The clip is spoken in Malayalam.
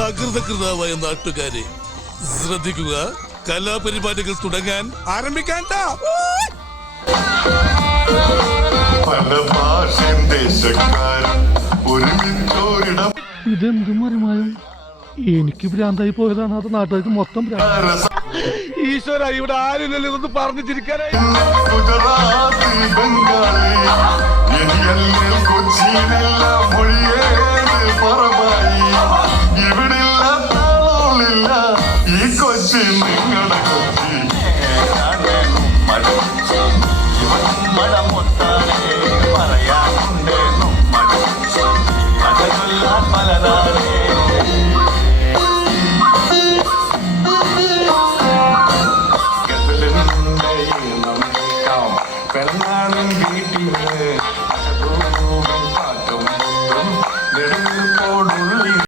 സകൃതകൃതാവായ നാട്ടുകാരെ ശ്രദ്ധിക്കുക, കലാപരിപാടികൾ തുടങ്ങാൻ ആരംഭിക്കാൻ. ഇതെന്തും മറിമായും എനിക്ക് ഭ്രാന്തായി പോയതാണ്, അത് നാട്ടുകാർക്ക് മൊത്തം ഈശ്വര ഇവിടെ ആരില്ലല്ലോ ഇതൊന്ന് പറഞ്ഞു ചിരിക്കാനായി. കൊച്ചിയിലെല്ലാം മൊഴിയേത് പറമായി